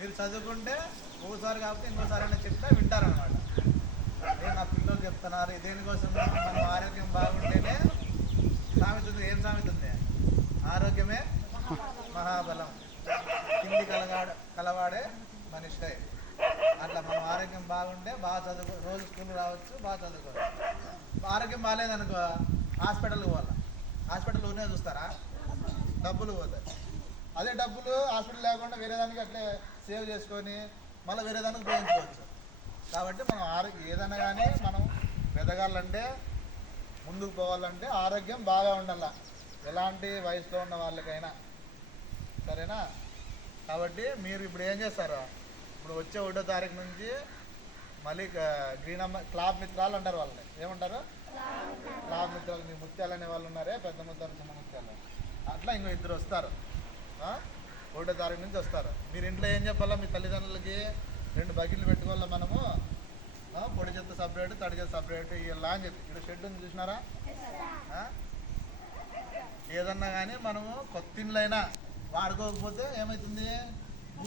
మీరు చదువుకుంటే ఓసారి కాకపోతే ఇంకోసారి అయినా చెప్తే వింటారనమాట. నేను నా పిల్లలు చెప్తున్నారు దేనికోసం మనం ఆరోగ్యం బాగుంటేనే సామెత ఉంది. ఏం సామెత ఉంది? ఆరోగ్యమే మహాబలం, తిండి కలవాడే మనిషి. అట్లా మనం ఆరోగ్యం బాగుంటే బాగా చదువుకో, రోజు స్కూల్ రావచ్చు, బాగా చదువుకోవచ్చు. ఆరోగ్యం బాగాలేదనుకో హాస్పిటల్కి పోవాలి. హాస్పిటల్ ఊనే చూస్తారా? డబ్బులు పోతాయి. అదే డబ్బులు హాస్పిటల్ లేకుండా వేరే దానికి అట్లే సేవ్ చేసుకొని మళ్ళీ వేరే దానికి ఉపయోగించుకోవచ్చు. కాబట్టి మనం ఏదైనా కానీ మనం ఎదగాలంటే, ముందుకు పోవాలంటే ఆరోగ్యం బాగా ఉండాల, ఎలాంటి వయసులో ఉన్న వాళ్ళకైనా. సరేనా? కాబట్టి మీరు ఇప్పుడు ఏం చేస్తారు? ఇప్పుడు వచ్చే 1వ తారీఖు నుంచి మళ్ళీ గ్రీన్ అమ్మ క్లాబ్ మిత్రాలు అంటారు వాళ్ళని. ఏమంటారు? క్లాబ్ మిత్రాలు. మీ ముత్యాలు అనే వాళ్ళు ఉన్నారే, పెద్ద ముత్యాలు, చిన్న ముత్యాలు. అట్లా ఇంకో 2 వస్తారు. 1వ తారీఖు నుంచి వస్తారు. మీరు ఇంట్లో ఏం చెప్పాలా? మీ తల్లిదండ్రులకి 2 బకెట్లు పెట్టుకోవాలా మనము. పొడి చెత్త సపరేట్, తడి చెత్త సపరేట్ ఇలా అని చెప్పి. ఇక్కడ షెడ్ ఉంది చూసినారా? ఏదన్నా కానీ మనము కొత్త ఇండ్లైనా వాడుకోకపోతే ఏమవుతుంది?